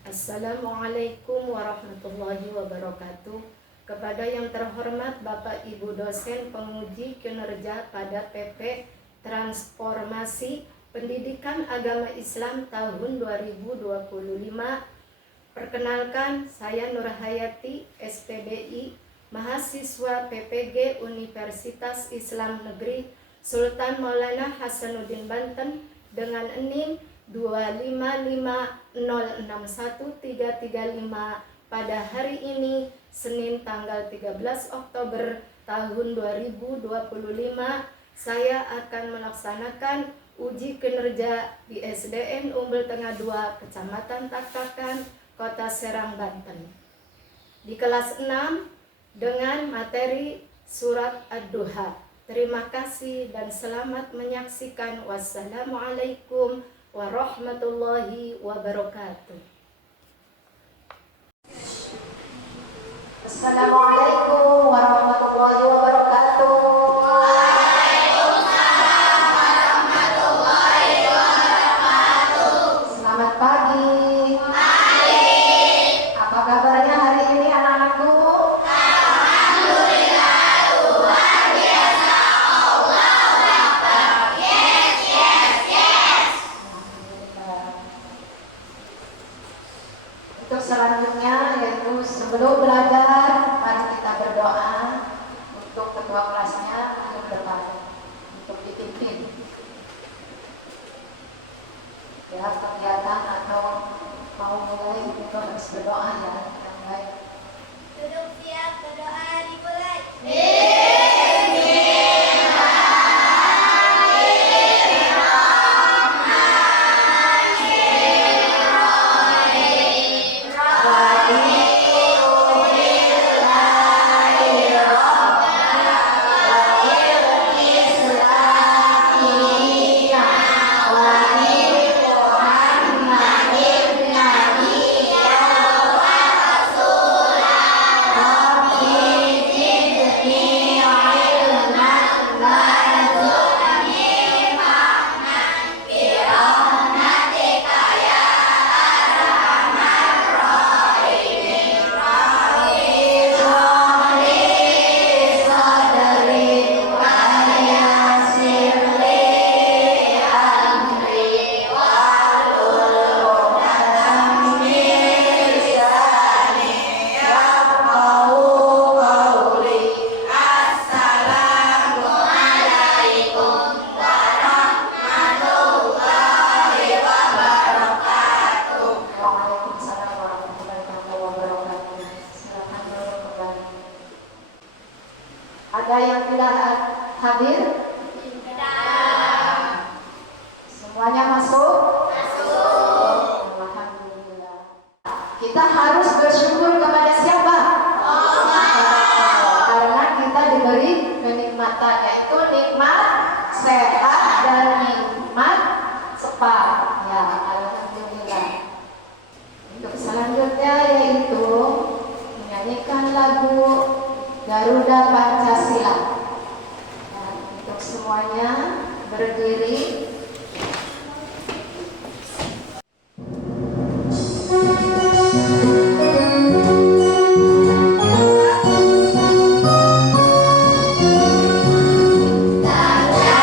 Assalamualaikum warahmatullahi wabarakatuh. Kepada yang terhormat Bapak Ibu dosen penguji kinerja pada PP Transformasi Pendidikan Agama Islam tahun 2025. Perkenalkan, saya Nurhayati, SPDI, mahasiswa PPG Universitas Islam Negeri Sultan Maulana Hasanuddin Banten dengan NIM 255061335 pada hari ini Senin tanggal 13 Oktober tahun 2025. Saya akan melaksanakan uji kinerja di SDN Umbul Tengah 2 Kecamatan Takakan, Kota Serang, Banten di kelas 6 dengan materi surat Ad-Duha. Terima kasih dan selamat menyaksikan. Wassalamualaikum warahmatullahi wabarakatuh. Assalamualaikum warahmatullahi wabarakatuh. Waalaikumsalam warahmatullahi wabarakatuh. Selamat pagi. Pagi. Apa kabarnya hari ini anak-anakku? Alhamdulillah, luar biasa. Allahu Akbar. Yes, yes, yes. Untuk selanjutnya yaitu sebelum belajar, mari kita berdoa untuk ketua kelasnya untuk depan, untuk dipimpin. Ya, kelihatan atau mau mulai itu harus berdoa ya, yang baik. Duduk siap, berdoa dimulai. Ada yang tidak hadir? Semuanya masuk? Masuk. Alhamdulillah. Kita harus bersyukur kepada siapa? Allah. Karena kita diberi kenikmatan, yaitu nikmat sehat dan nikmat spa. Ya, alhamdulillah. Untuk selanjutnya yaitu menyanyikan lagu Garuda Pancasila. Nah, untuk semuanya berdiri. Tanda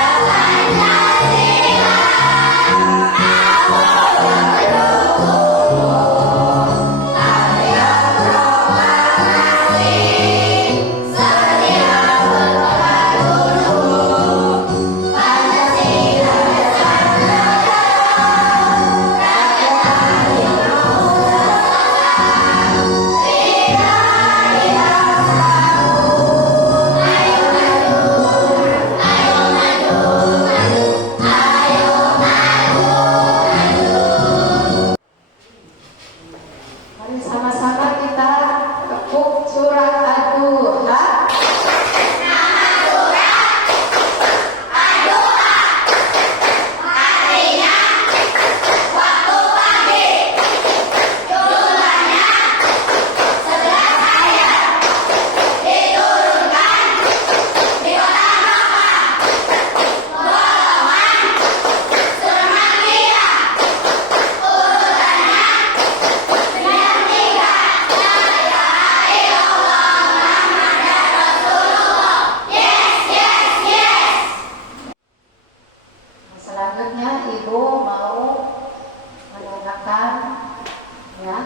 ya,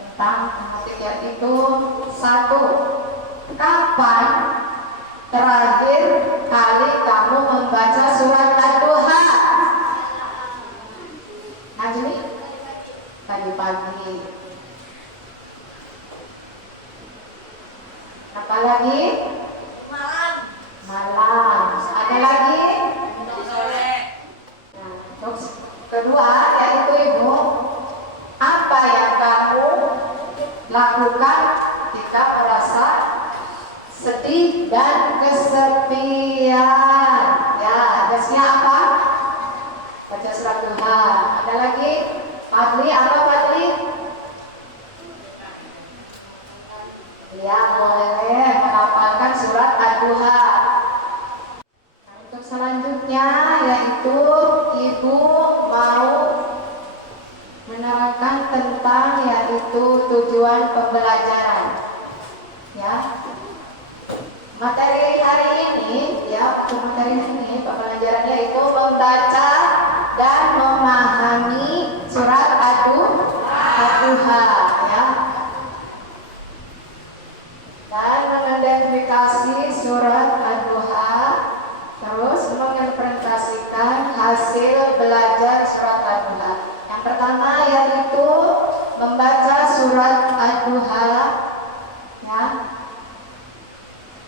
tentang tematik yaitu satu, kapan terakhir kali kamu membaca surat Ad-Duha? Najmi? Tadi pagi. Apa lagi? Malam. Malam. Ada lagi? Sore. Nah, untuk kedua yaitu Ibu, apa yang kamu lakukan jika merasa sedih dan kesepian? Ya, biasanya apa? Baca surat Duha. Ada lagi? Fadli, apa Fadli? Ya, boleh menghafalkan surat Ad-Duha. Nah, untuk selanjutnya yaitu Ibu mau menerangkan tentang yaitu tujuan pembelajaran. Ya. Materi hari ini, ya, materi ini pembelajaran yaitu membaca dan memahami surat Ad-Duha, ya. Dan mengidentifikasi surat Ad-Duha, terus menginterpretasikan hasil belajar surat Ad-Duha. Yang pertama yaitu membaca surat Ad-Duha, ya.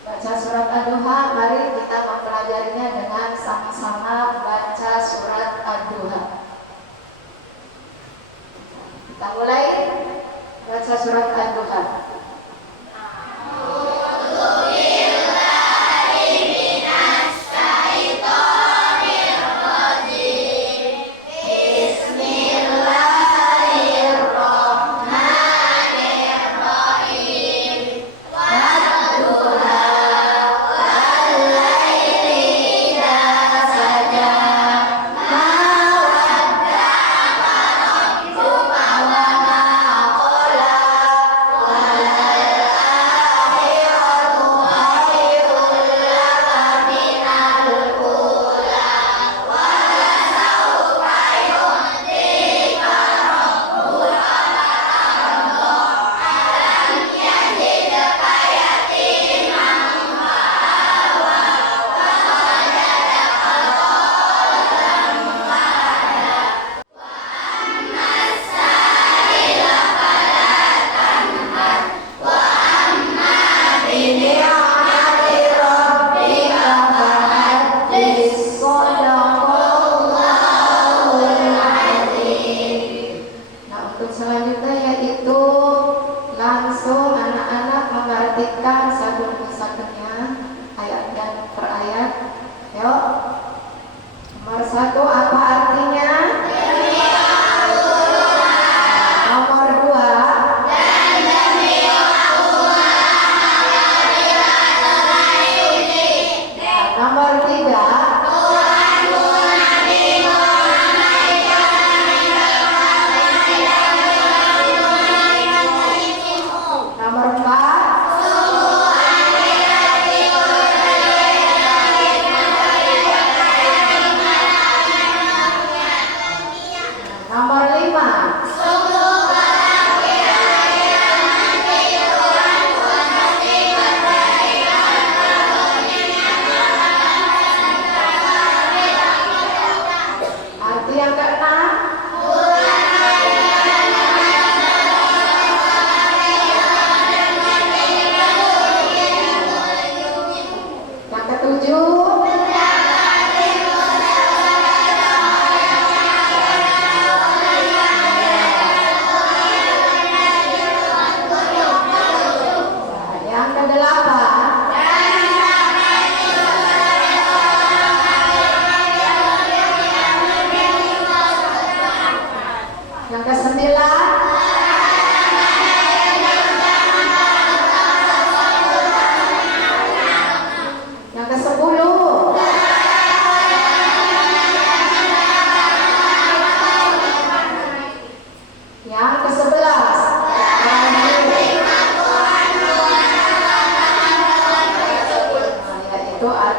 Baca surat Ad-Duha, mari kita mempelajarinya dengan sama-sama baca surat Ad-Duha. Kita mulai baca surat Ad-Duha.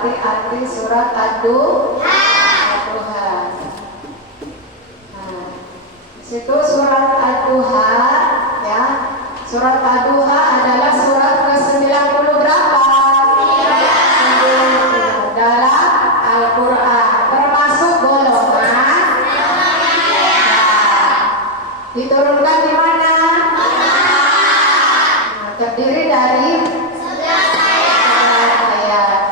arti-arti surat Ad-Duha. Nah, Situ surat Ad-Duha ya. Surat Ad-Duha adalah surat ke-90 berapa? 90 dalam Al-Qur'an, termasuk golongan diturunkan di mana? Terdiri dari 11 ayat.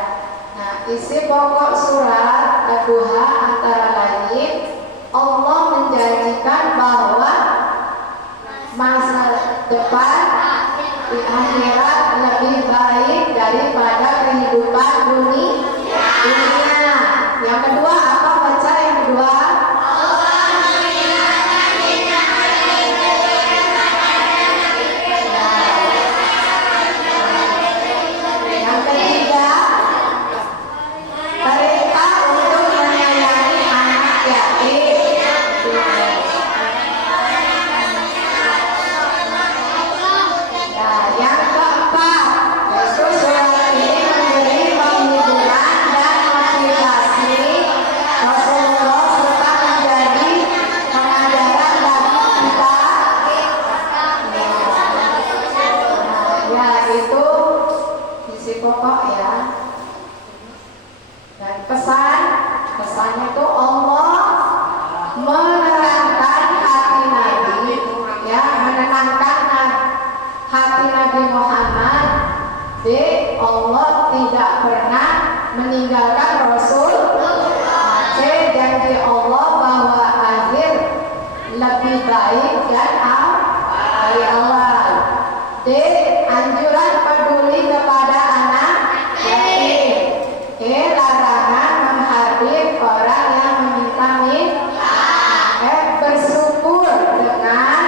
Nah, isi pokok surat Ad-Duha antara lain Allah menjanjikan bahwa masa depan di akhirat lebih baik daripada kehidupan dunia. Yang kedua apa? Baca yang kedua. Yang ketiga, perintah untuk menyayangi anak yatim. Nah, yang keempat, yaitu surat ini memberi penghiburan dan motivasi Rasulullah serta menjadi pengajaran bagi kita. Ya, itu isi pokok ya. Dan pesannya itu Allah menerangkan hati Nabi, ya, menenangkan hati Nabi Muhammad. Allah tidak pernah meninggalkan Rasul. C, janji Allah bahwa akhir lebih baik dan dari awal. D, anjuran peduli kepada anak yatim. E, larangan menghardik orang yang meminta minta. F, bersyukur dengan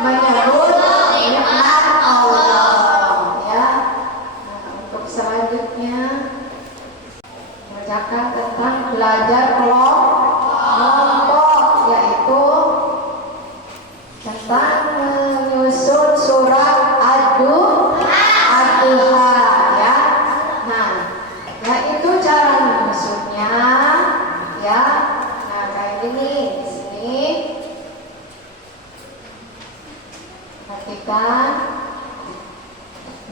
menyebut nikmat Allah ya. Nah, untuk selanjutnya mengerjakan tentang belajar kelompok, yaitu tentang menyusun surat Ad-Duha ya. Nah, yaitu cara menyusunnya ya. Nah, kayak gini di sini. Perhatikan.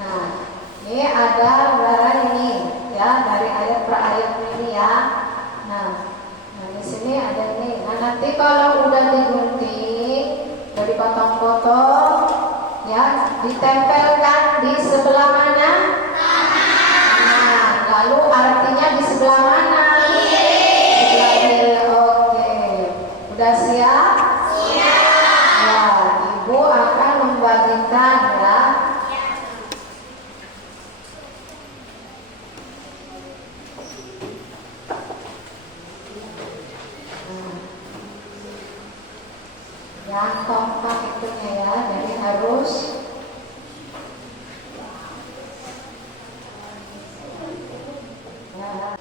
Nah, ini ada gambaran ini ya, dari ayat per ayat ini ya. Nah, di sini ada ini. Nah, nanti kalau udah digunting, udah dipotong-potong ya, ditempelkan di sebelah mana? Nah, lalu artinya di sebelah mana? Sebelah kiri. Oke. Udah siap? Ya, Ibu akan membagikan ya. Yang kompak itunya ya, jadi harus ya.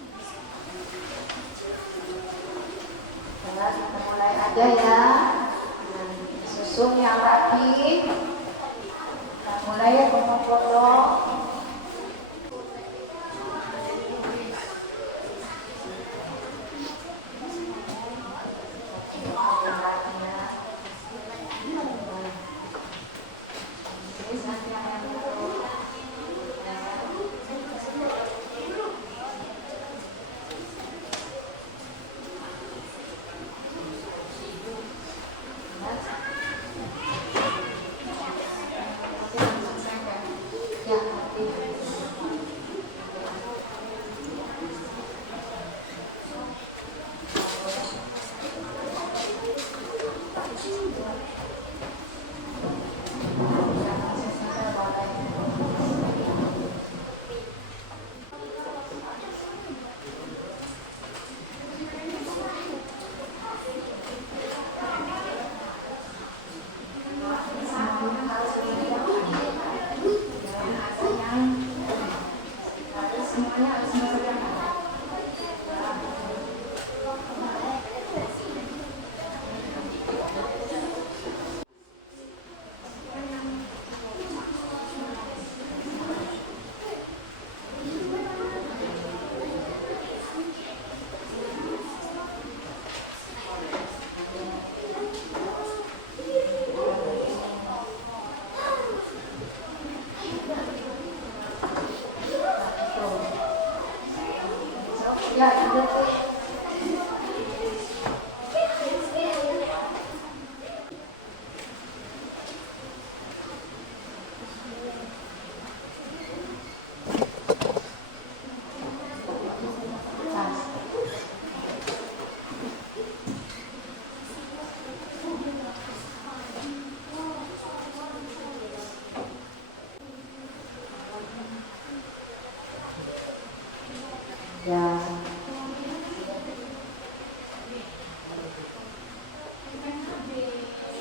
Kita mulai aja ya. Susun yang rapi. Kita mulai ya, potong-potong.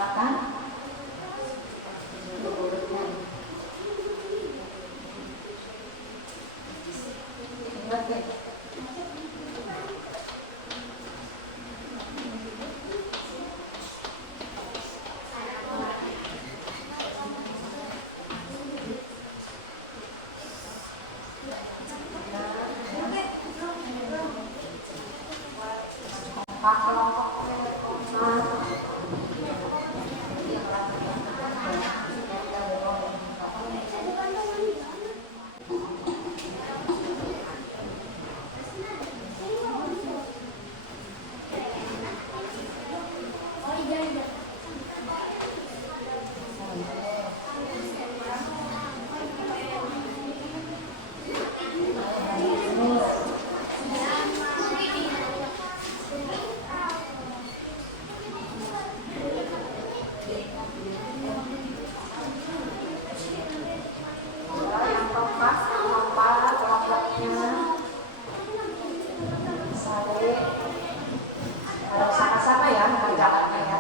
Silakan. Ingat ya. Sama-sama ya mengerjakannya ya.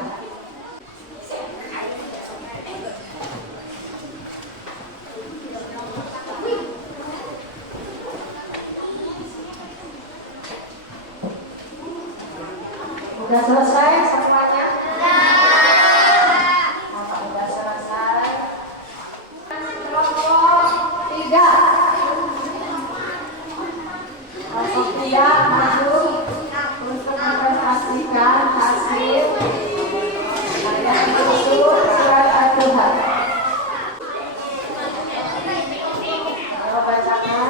Udah selesai semuanya? Maka udah selesai. Kelompok 3. Kelompok 3 masuk untuk mempresentasikan hasil kalian masuk surat Al-Tuhan. Ayo bacakan.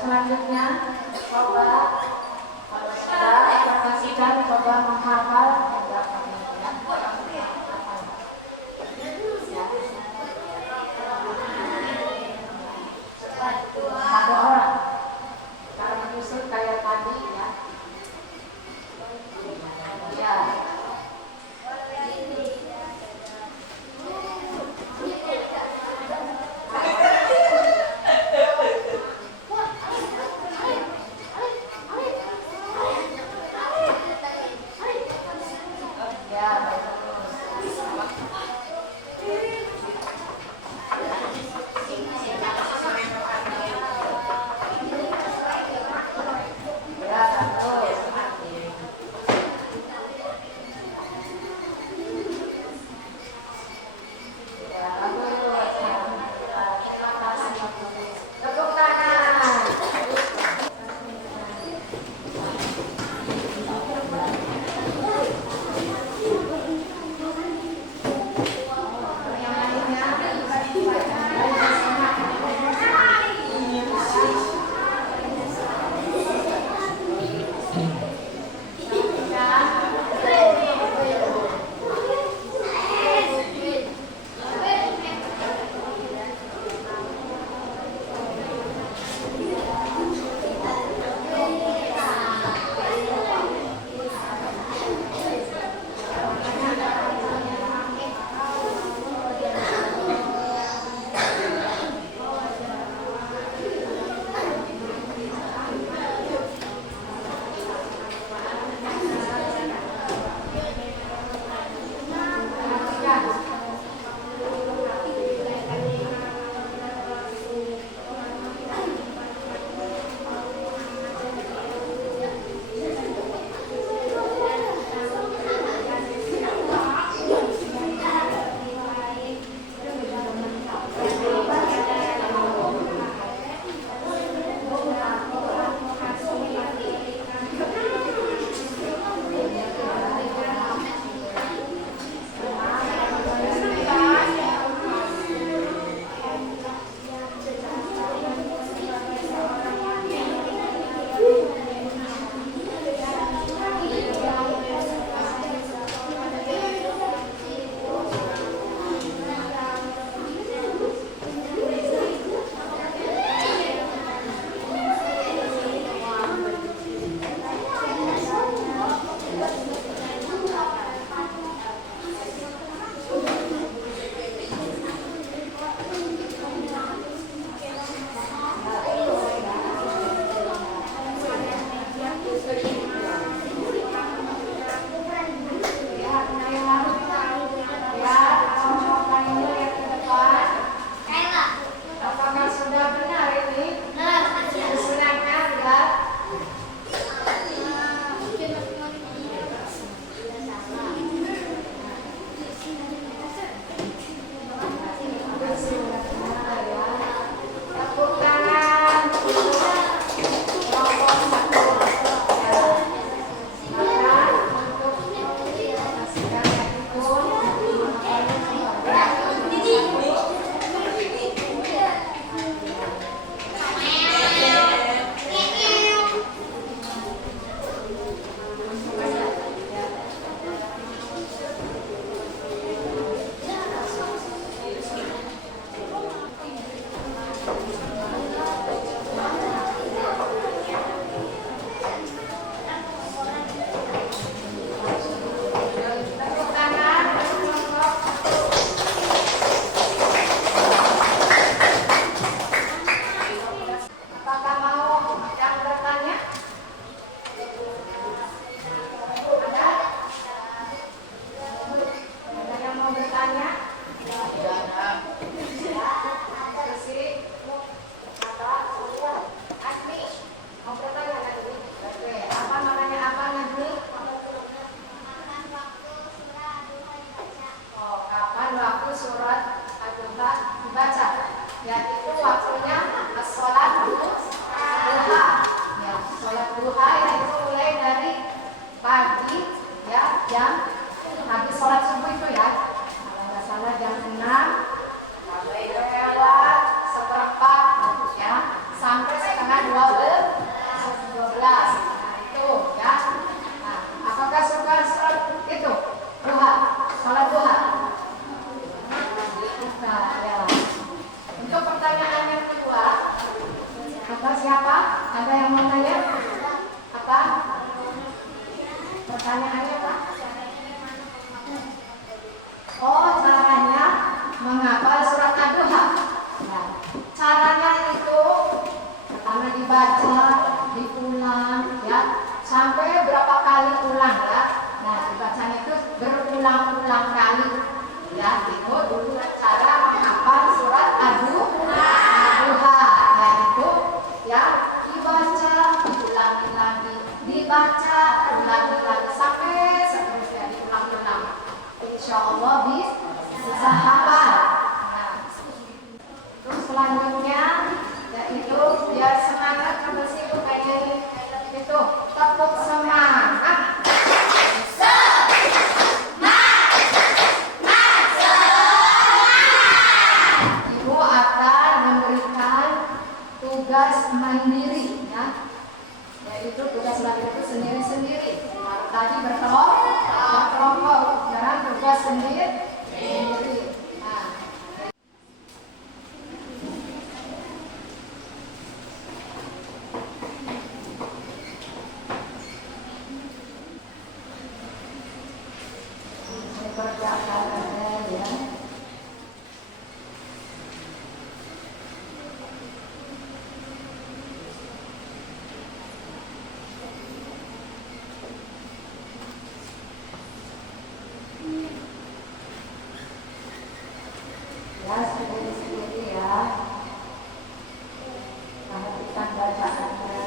Selanjutnya, coba kalau sudah presentasikan, coba menghafal. Satu orang, cara menyusun kayak tadi ya. Ya. kali ulang ya. Nah, dibacanya itu berulang-ulang kali. Ya, itu dulu cara menghafal surat Ad-Duha. Yaitu ya dibaca, diulangi lagi, dibaca, ulangi lagi sampai seterusnya diulang-ulang. Insya Allah bisa hafal. Nah, terus selanjutnya yaitu biar semangat apa sih itu kayak itu tepuk semangat. Ibu akan memberikan tugas mandiri ya, yaitu tugas mandiri itu sendiri-sendiri. Nah, tadi berkelompok, sekarang tugas sendiri. Nah, kerjakan ya. Ya, sendiri-sendiri ya. Perhatikan bacaannya.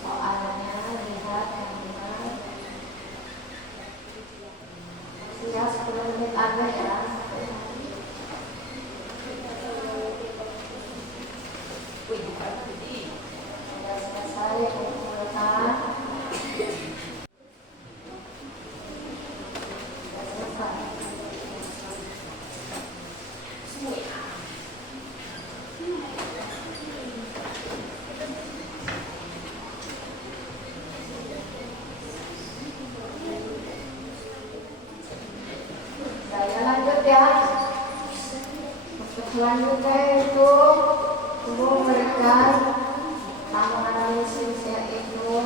Soalnya lihat yang benar. Ya, 10 menit aja ya. Sudah selesai kumpulkan. Saya lanjut ya. Selanjutnya itu guru memberikan kamu analisis yaitu dulu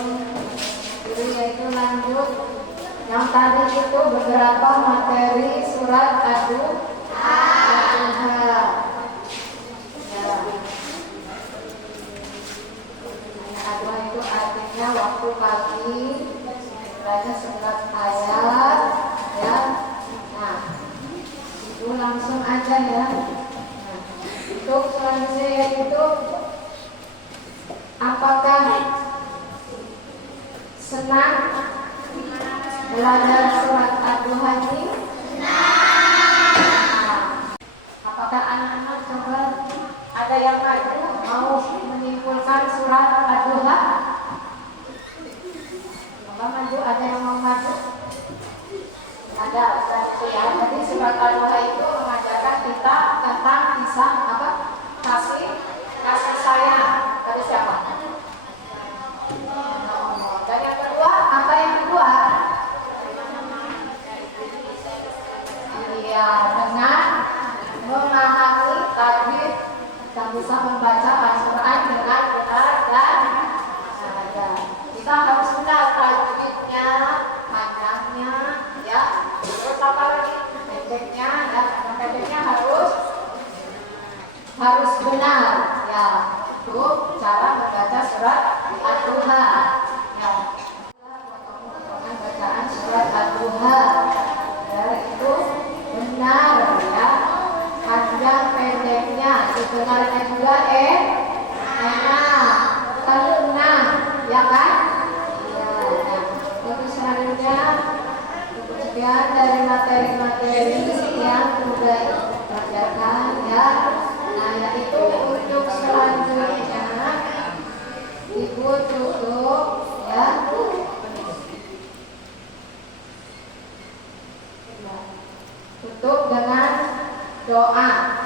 yaitu lanjut yang tadi itu beberapa materi surat Ad-Duha. Ya. Ad-Duha itu artinya waktu pagi, jumlahnya 11 ayat ya. Nah, itu langsung aja ya. Nah, untuk selanjutnya yaitu apakah senang belajar surat Ad-Duha ini? Nah, apakah anak-anak coba ada yang mau menyimpulkan surat Ad-Duha? Coba maju, ada yang mau maju? Ada itu ya. Jadi surat Ad-Duha itu mengajarkan kita tentang kisah apa? Kasih sayang. Tadi siapa? Dan yang kedua, apa yang kedua? Iya, dengan memahami tajwid kita bisa membaca Al-Quran dengan benar dan ada. Kita harus benar tajwidnya, panjangnya, ya. Terus apa lagi? Pendeknya, ya. Pendeknya harus benar, ya. Itu cara membaca surat Ad-Duha. Ya. Dengan bacaan surat Ad-Duha, ya, itu benar, ya. Panjang pendeknya, sebenarnya juga enak, tenang, ya kan? Iya. Ya. Terus selanjutnya, sekian dari materi-materi yang sudah dikerjakan, ya. Nah, yaitu untuk selanjutnya Ibu tutup, ya. Tutup dengan doa.